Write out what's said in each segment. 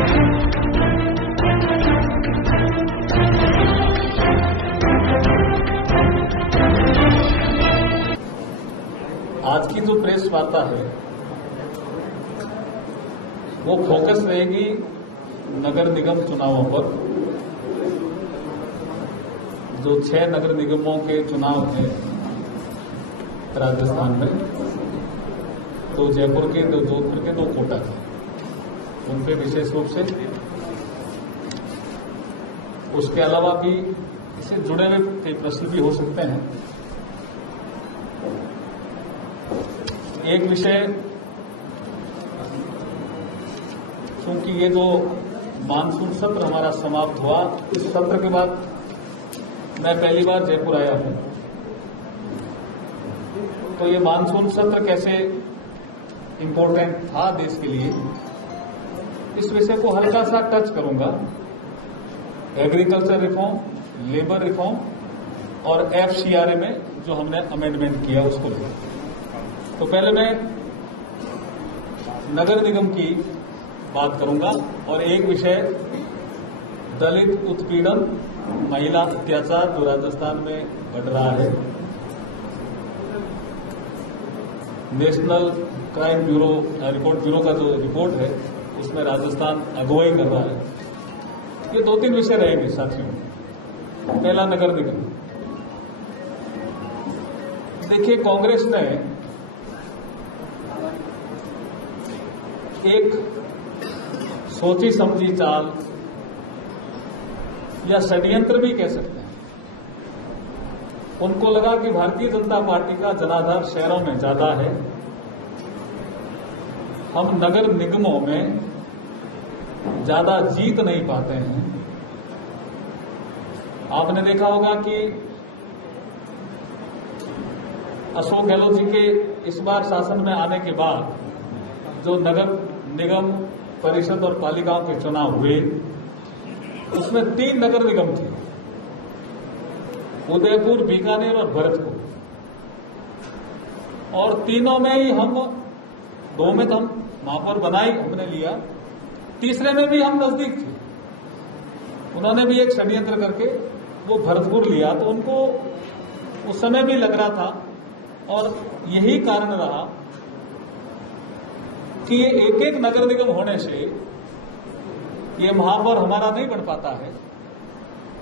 आज की जो प्रेस वार्ता है वो फोकस रहेगी नगर निगम चुनावों पर। जो 6 नगर निगमों के चुनाव हैं राजस्थान में, तो जयपुर के, 2 जोधपुर के, 2 कोटा के, उन पे विशेष रूप से, उसके अलावा भी इससे जुड़े हुए कई प्रश्न भी हो सकते हैं। एक विषय, क्योंकि ये जो मानसून सत्र हमारा समाप्त हुआ, इस सत्र के बाद मैं पहली बार जयपुर आया हूं, तो ये मानसून सत्र कैसे इम्पोर्टेंट था देश के लिए, इस विषय को हल्का सा टच करूंगा। एग्रीकल्चर रिफॉर्म, लेबर रिफॉर्म और एफसीआरए में जो हमने अमेंडमेंट किया उसको लेकर। तो पहले मैं नगर निगम की बात करूंगा और एक विषय दलित उत्पीड़न, महिला अत्याचार जो राजस्थान में बढ़ रहा है। नेशनल क्राइम ब्यूरो का जो रिपोर्ट है उसमें राजस्थान अगुवाई कर रहा है। ये 2-3 विषय रहेंगे साथियों। पहला, नगर निगम। देखिए, कांग्रेस ने एक सोची समझी चाल या षड्यंत्र भी कह सकते हैं। उनको लगा कि भारतीय जनता पार्टी का जनाधार शहरों में ज्यादा है, हम नगर निगमों में ज्यादा जीत नहीं पाते हैं। आपने देखा होगा कि अशोक गहलोत जी के इस बार शासन में आने के बाद जो नगर निगम परिषद और पालिकाओं के चुनाव हुए, उसमें 3 नगर निगम थे, उदयपुर, बीकानेर और भरतपुर। और तीनों में ही हम, 2 में तो हम महापौर बनाई हमने लिया, तीसरे में भी हम नजदीक थे। उन्होंने भी एक षड्यंत्र करके वो भरतपुर लिया, तो उनको उस समय भी लग रहा था, और यही कारण रहा कि ये एक नगर निगम होने से ये महापौर हमारा नहीं बन पाता है,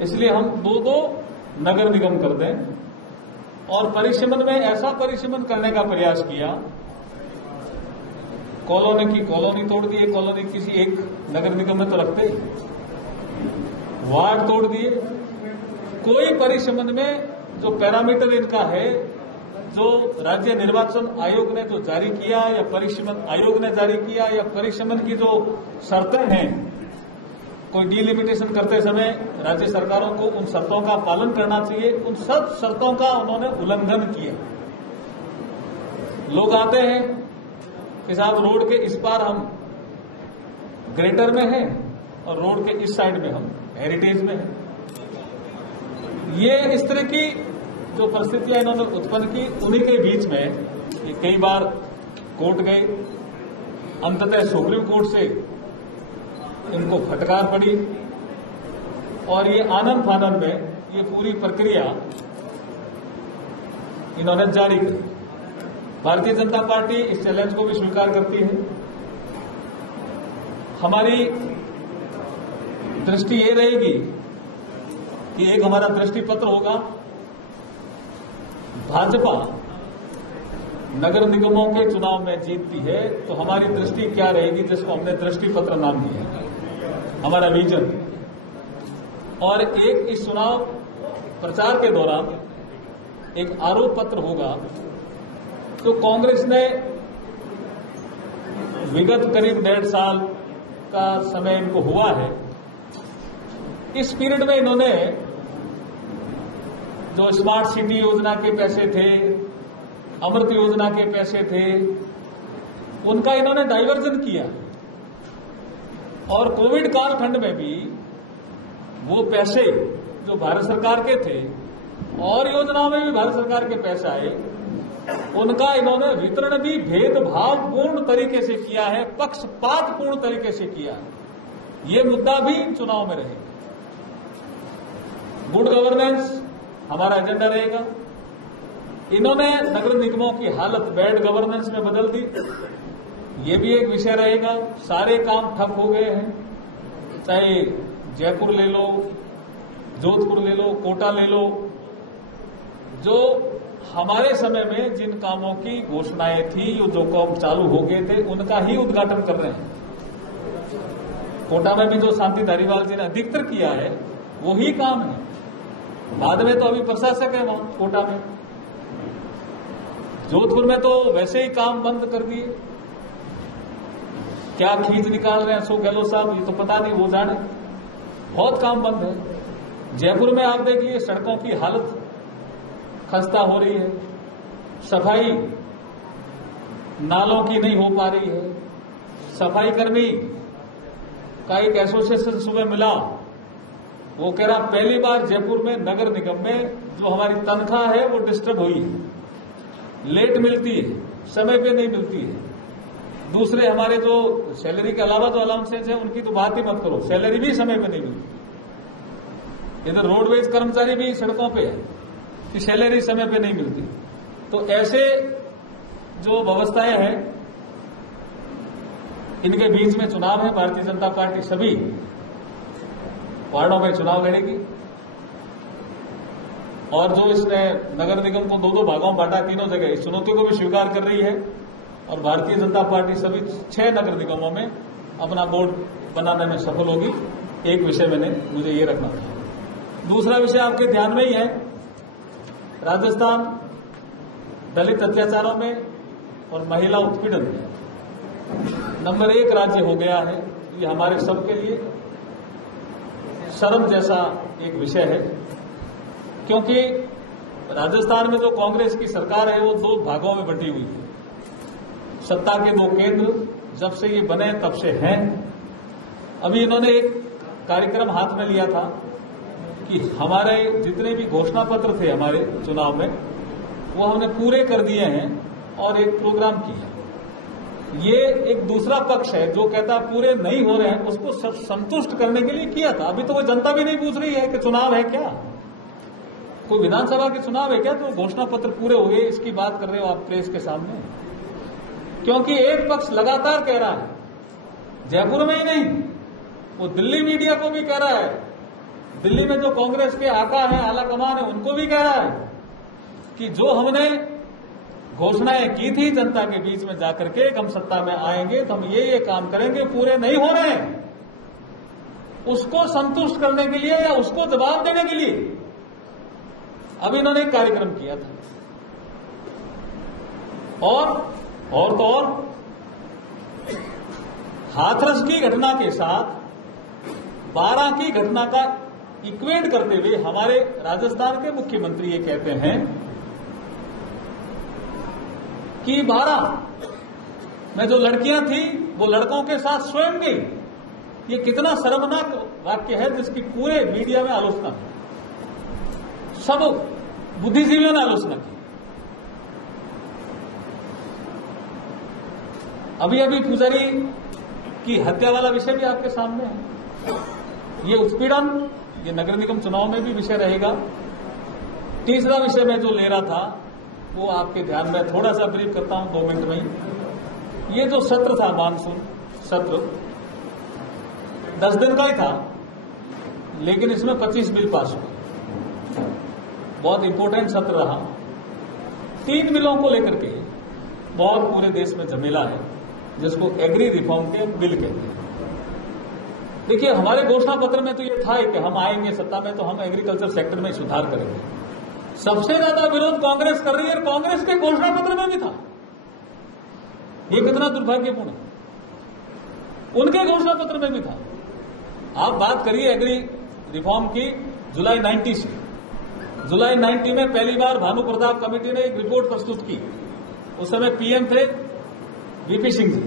इसलिए हम 2 नगर निगम कर दें। और परिसीमन में ऐसा परिसीमन करने का प्रयास किया, कॉलोनी की कॉलोनी तोड़ दिए, कॉलोनी किसी एक नगर निगम में तो रखते, वार्ड तोड़ दिए। कोई परिसीमन में जो पैरामीटर इनका है, जो राज्य निर्वाचन आयोग ने जो जारी किया या परिसीमन आयोग ने जारी किया, या परिसीमन की जो शर्तें हैं, कोई डिलिमिटेशन करते समय राज्य सरकारों को उन शर्तों का पालन करना चाहिए, उन सब शर्तों का उन्होंने उल्लंघन किया। लोग आते हैं कि साहब रोड के इस पार हम ग्रेटर में हैं और रोड के इस साइड में हम हेरिटेज में हैं। ये इस तरह की जो परिस्थितियां इन्होंने उत्पन्न की, उन्हीं के बीच में कई बार कोर्ट गए, अंततः सुप्रीम कोर्ट से इनको फटकार पड़ी, और ये आनन फानन में ये पूरी प्रक्रिया इन्होंने जारी की। भारतीय जनता पार्टी इस चैलेंज को भी स्वीकार करती है। हमारी दृष्टि ये रहेगी कि एक हमारा दृष्टि पत्र होगा, भाजपा नगर निगमों के चुनाव में जीतती है तो हमारी दृष्टि क्या रहेगी, जिसको हमने दृष्टि पत्र नाम दिया है, हमारा विजन। और एक इस चुनाव प्रचार के दौरान एक आरोप पत्र होगा। तो कांग्रेस ने विगत करीब 1.5 साल का समय इनको हुआ है, इस पीरियड में इन्होंने जो स्मार्ट सिटी योजना के पैसे थे, अमृत योजना के पैसे थे, उनका इन्होंने डाइवर्जन किया। और कोविड कालखंड में भी वो पैसे जो भारत सरकार के थे और योजनाओं में भी भारत सरकार के पैसे आए, उनका इन्होंने वितरण भी भेदभावपूर्ण तरीके से किया है, पक्षपातपूर्ण तरीके से किया है। ये मुद्दा भी चुनाव में रहेगा। गुड गवर्नेंस हमारा एजेंडा रहेगा। इन्होंने नगर निगमों की हालत बैड गवर्नेंस में बदल दी, ये भी एक विषय रहेगा। सारे काम ठप हो गए हैं, चाहे जयपुर ले लो, जोधपुर ले लो, कोटा ले लो। जो हमारे समय में जिन कामों की घोषणाएं थी, जो काम चालू हो गए थे, उनका ही उद्घाटन कर रहे हैं। कोटा में भी जो शांति धारीवाल जी ने अधिकतर किया है वो ही काम है। बाद में तो अभी प्रशासक है वहां कोटा में। जोधपुर में तो वैसे ही काम बंद कर दिए। क्या खींच निकाल रहे हैं अशोक गहलोत साहब, ये तो पता नहीं, वो जाने। बहुत काम बंद है। जयपुर में आप देखिए सड़कों की हालत खस्ता हो रही है, सफाई नालों की नहीं हो पा रही है। सफाई कर्मी का एक एसोसिएशन सुबह मिला, वो कह रहा पहली बार जयपुर में नगर निगम में जो हमारी तनख्वाह है वो डिस्टर्ब हुई है, लेट मिलती है, समय पे नहीं मिलती है। दूसरे हमारे जो सैलरी के अलावा जो अलाउंसेस है उनकी तो बात ही मत करो, सैलरी भी समय पे नहीं मिलती। इधर रोडवेज कर्मचारी भी सड़कों पे है कि सैलरी समय पे नहीं मिलती। तो ऐसे जो व्यवस्थाएं हैं, इनके बीच में चुनाव है। भारतीय जनता पार्टी सभी वार्डों में चुनाव लड़ेगी और जो इसने नगर निगम को 2-2 भागों में बांटा, तीनों जगह इस चुनौती को भी स्वीकार कर रही है। और भारतीय जनता पार्टी सभी 6 नगर निगमों में अपना बोर्ड बनाने में सफल होगी। एक विषय मैंने मुझे ये रखना था। दूसरा विषय आपके ध्यान में ही है, राजस्थान दलित अत्याचारों में और महिला उत्पीड़न में नंबर 1 राज्य हो गया है। ये हमारे सबके लिए शर्म जैसा एक विषय है, क्योंकि राजस्थान में जो कांग्रेस की सरकार है वो 2 भागों में बंटी हुई है। सत्ता के 2 केंद्र जब से ये बने तब से हैं। अभी इन्होंने एक कार्यक्रम हाथ में लिया था कि हमारे जितने भी घोषणा पत्र थे हमारे चुनाव में, वो हमने पूरे कर दिए हैं और एक प्रोग्राम किया। ये एक दूसरा पक्ष है जो कहता पूरे नहीं हो रहे हैं, उसको संतुष्ट करने के लिए किया था। अभी तो वो जनता भी नहीं पूछ रही है कि चुनाव है क्या, कोई विधानसभा के चुनाव है क्या तो घोषणा पत्र पूरे हो गए, इसकी बात कर रहे हो आप प्रेस के सामने। क्योंकि एक पक्ष लगातार कह रहा है, जयपुर में ही नहीं, वो दिल्ली मीडिया को भी कह रहा है, दिल्ली में जो कांग्रेस के आका है, आला कमान है, उनको भी कह रहा है कि जो हमने घोषणाएं की थी जनता के बीच में जाकर के, हम सत्ता में आएंगे तो हम ये काम करेंगे, पूरे नहीं हो रहे हैं। उसको संतुष्ट करने के लिए या उसको जवाब देने के लिए अब इन्होंने एक कार्यक्रम किया था। और तो और हाथरस की घटना के साथ 12 की घटना का इक्वेट करते हुए हमारे राजस्थान के मुख्यमंत्री ये कहते हैं कि 12 में जो लड़कियां थी वो लड़कों के साथ स्वयं गई। ये कितना शर्मनाक वाक्य है जिसकी पूरे मीडिया में आलोचना की, सब बुद्धिजीवियों ने आलोचना की। अभी अभी पुजारी की हत्या वाला विषय भी आपके सामने है। ये उत्पीड़न, ये नगर निगम चुनाव में भी विषय रहेगा। तीसरा विषय मैं जो ले रहा था वो आपके ध्यान में थोड़ा सा ब्रीफ करता हूं 2 मिनट में ही। ये जो सत्र था, मानसून सत्र 10 दिन का ही था, लेकिन इसमें 25 बिल पास हुए। बहुत इंपॉर्टेंट सत्र रहा। 3 बिलों को लेकर के बहुत पूरे देश में झमेला है, जिसको एग्री रिफॉर्म के बिल कहते हैं। देखिए, हमारे घोषणा पत्र में तो ये था कि हम आएंगे सत्ता में तो हम एग्रीकल्चर सेक्टर में सुधार करेंगे। सबसे ज्यादा विरोध कांग्रेस कर रही है और कांग्रेस के घोषणा पत्र में भी था। ये कितना दुर्भाग्यपूर्ण है, उनके घोषणा पत्र में भी था। आप बात करिए एग्री रिफॉर्म की, जुलाई 90 से जुलाई 90 में पहली बार भानु प्रताप कमेटी ने एक रिपोर्ट प्रस्तुत की। उस समय पीएम थे वीपी सिंह जी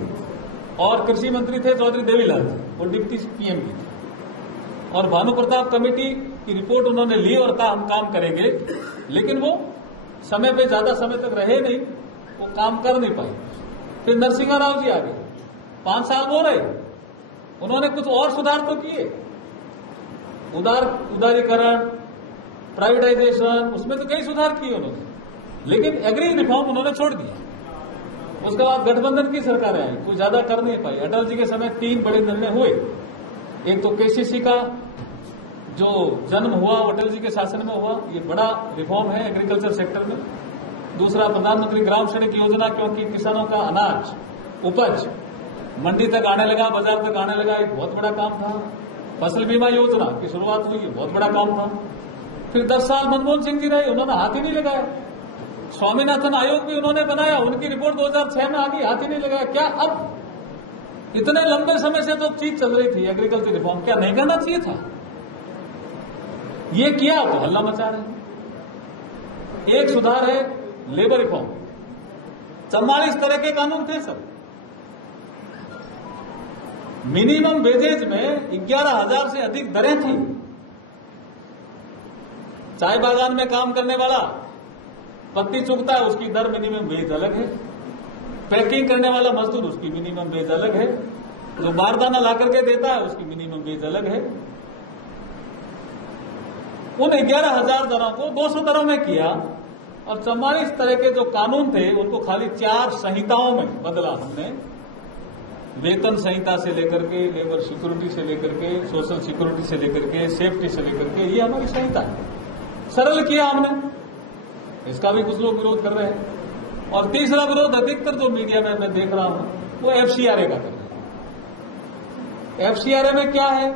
और कृषि मंत्री थे चौधरी देवीलाल जी, वो डिप्टी पीएम भी थे। और भानु प्रताप कमेटी की रिपोर्ट उन्होंने ली और कहा हम काम करेंगे, लेकिन वो समय पे ज्यादा समय तक रहे नहीं, वो काम कर नहीं पाए। फिर नरसिंहा राव जी आ गए, 5 साल हो रहे, उन्होंने कुछ और सुधार तो किए, उदारीकरण, प्राइवेटाइजेशन, उसमें तो कई सुधार किए उन्होंने, लेकिन एग्री रिफॉर्म उन्होंने छोड़ दिया। उसके बाद गठबंधन की सरकारें आई, कुछ ज्यादा कर नहीं पाई। अटल जी के समय 3 बड़े निर्णय हुए। एक तो केसीसी का जो जन्म हुआ वो अटल जी के शासन में हुआ, ये बड़ा रिफॉर्म है एग्रीकल्चर सेक्टर में। दूसरा प्रधानमंत्री ग्राम सड़क योजना, क्योंकि किसानों का अनाज उपज मंडी तक आने लगा, बाजार तक आने लगा, एक बहुत बड़ा काम था। फसल बीमा योजना की शुरुआत हुई, बहुत बड़ा काम था। फिर 10 साल मनमोहन सिंह जी रहे, उन्होंने हाथ ही नहीं लगाया। स्वामीनाथन आयोग भी उन्होंने बनाया, उनकी रिपोर्ट 2006 में आ गई, हाथ ही नहीं लगाया। क्या अब इतने लंबे समय से तो चीज चल रही थी एग्रीकल्चर रिफॉर्म, क्या नहीं करना चाहिए था? ये किया तो हल्ला मचा रहे। एक सुधार है लेबर रिफॉर्म, 44 तरह के कानून थे सब। मिनिमम वेजेज में 11,000 से अधिक दरें थी। चाय बागान में काम करने वाला पत्ती चुगता है, उसकी दर मिनिमम वेज अलग है। पैकिंग करने वाला मजदूर, उसकी मिनिमम वेज अलग है। जो बारदाना ला करके देता है, उसकी मिनिमम वेज अलग है। उन 11,000 दरों को 200 दरों में किया और 44 तरह के जो कानून थे उनको खाली 4 संहिताओं में बदला हमने। वेतन संहिता से लेकर के, लेबर सिक्योरिटी से लेकर के, सोशल सिक्योरिटी से लेकर के, सेफ्टी से लेकर के, ये हमारी संहिता है। सरल किया हमने, इसका भी कुछ लोग विरोध कर रहे हैं। और तीसरा विरोध अधिकतर जो मीडिया में मैं देख रहा हूं वो FCRA का कर रहे हैं। FCRA में क्या है?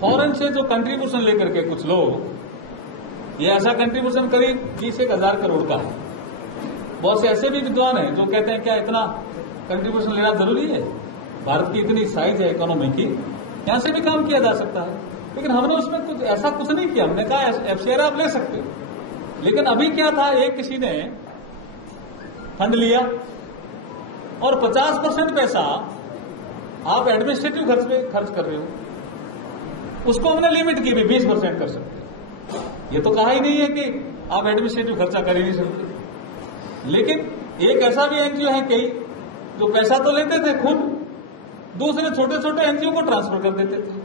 फॉरेन से जो कंट्रीब्यूशन लेकर के कुछ लोग, ये ऐसा कंट्रीब्यूशन करीब 20-1 करोड़ का है। बहुत से ऐसे भी विद्वान हैं जो कहते हैं क्या इतना कंट्रीब्यूशन लेना जरूरी है? भारत की इतनी साइज है इकोनॉमी की, यहां से भी काम किया जा सकता है। लेकिन हमने उसमें कुछ ऐसा कुछ नहीं किया। हमने कहा FCRA आप ले सकते हो, लेकिन अभी क्या था, एक किसी ने फंड लिया और 50% पैसा आप एडमिनिस्ट्रेटिव खर्च पे खर्च कर रहे हो, उसको हमने लिमिट की भी 20% कर सकते। ये तो कहा ही नहीं है कि आप एडमिनिस्ट्रेटिव खर्चा कर ही नहीं सकते। लेकिन एक ऐसा भी एनजीओ है कई जो पैसा तो लेते थे खुद, दूसरे छोटे छोटे एनजीओ को ट्रांसफर कर देते थे।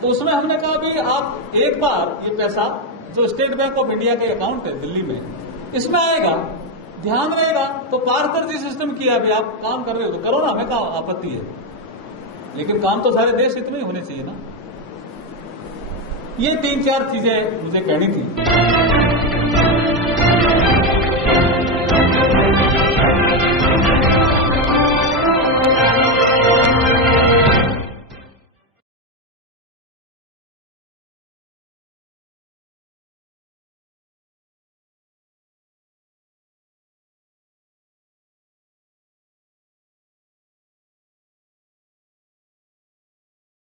तो उसमें हमने कहा भी आप एक बार ये पैसा जो स्टेट बैंक ऑफ इंडिया के अकाउंट है दिल्ली में, इसमें आएगा, ध्यान रहेगा। तो पारदर्शी सिस्टम किया, भी आप काम कर रहे हो तो करो ना, हमें क्या आपत्ति है। लेकिन काम तो सारे देश इतने ही होने चाहिए ना। ये 3-4 चीजें मुझे कहनी थी।